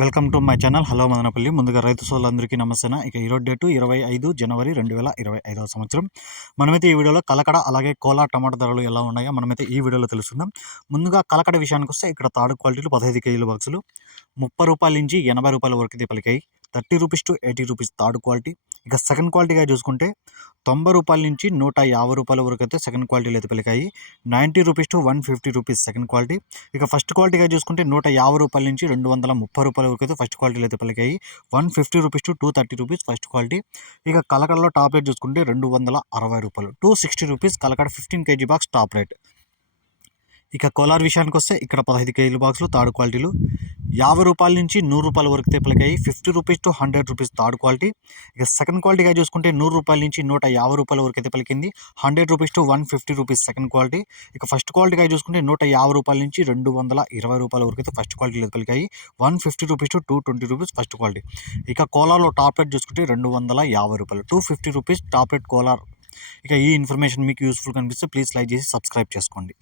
Welcome to my channel. Hello Madanapalle. ముందుగా రైతు సోదరులందరికీ నమస్తే ఇక ఈరోజు డేటు ఇరవై ఐదు జనవరి రెండు వేల ఇరవై ఐదవ సంవత్సరం. మనమైతే ఈ వీడియోలో కలకడ అలాగే కోలా టమాటా ధరలు ఎలా ఉన్నాయో మనమైతే ఈ వీడియోలో తెలుసుకుందాం. ముందుగా కలకడ విషయానికి వస్తే ఇక్కడ తాడు క్వాలిటీలు పదహైదు కేజీల బాక్సులు ముప్పై రూపాయల నుంచి ఎనభై రూపాయల వరకు అయితే పలికాయి thirty rupees to eighty rupees third quality. ఇక సెకండ్ క్వాలిటీగా చూసుకుంటే తొంభై రూపాయల నుంచి నూట యాభై రూపాయల వరకు అయితే సెకండ్ క్వాలిటీలు అయితే పలికాయి. Ninety rupees to one fifty rupees second quality. ఇక ఫస్ట్ క్వాలిటీగా చూసుకుంటే నూట యాభై రూపాయల నుంచి రెండు వందల ముప్పై రూపాయల వరకు అయితే ఫస్ట్ క్వాలిటీలు అయితే పలికాయి. One fifty rupees to two thirty rupees first quality. ఇక కలకడలో టాప్ రేట్ చూసుకుంటే రెండు వందల అరవై రూపాయలు. Two sixty rupees Kalakada fifteen KG box top rate. ఇక కోలార్ విషయానికి వస్తే ఇక్కడ పదహైదు కేజీల బాక్సులు థర్డ్ క్వాలిటీలు. యాభై రూపాయల నుంచి నూరు రూపాయల వరకు తెప్పలకాయి fifty rupees to hundred rupees third quality. ఇక సెకండ్ క్వాలిటీగా చూసుకుంటే నూరు రూపాయల నుంచి నూట యాభై రూపాయల వరకు అయితే పలికింది hundred rupees to one fifty rupees second quality. ఇక ఫస్ట్ క్వాలిటీగా చూసుకుంటే నూట యాభై రూపాయల నుంచి రెండు వందల ఇరవై రూపాయల వరకు అయితే ఫస్ట్ క్వాలిటీలో పలికాయి one fifty rupees to two twenty rupees first quality. ఇక కోలాలో టాప్ రేట్ చూసుకుంటే రెండు వందల యాభై రూపాయలు two fifty rupees top rate Kolar. ఇక ఈ ఇన్ఫర్మేషన్ మీకు యూస్ఫుల్ కనిపిస్తే ప్లీజ్ లైక్ చేసి సబ్స్క్రైబ్ చేసుకోండి.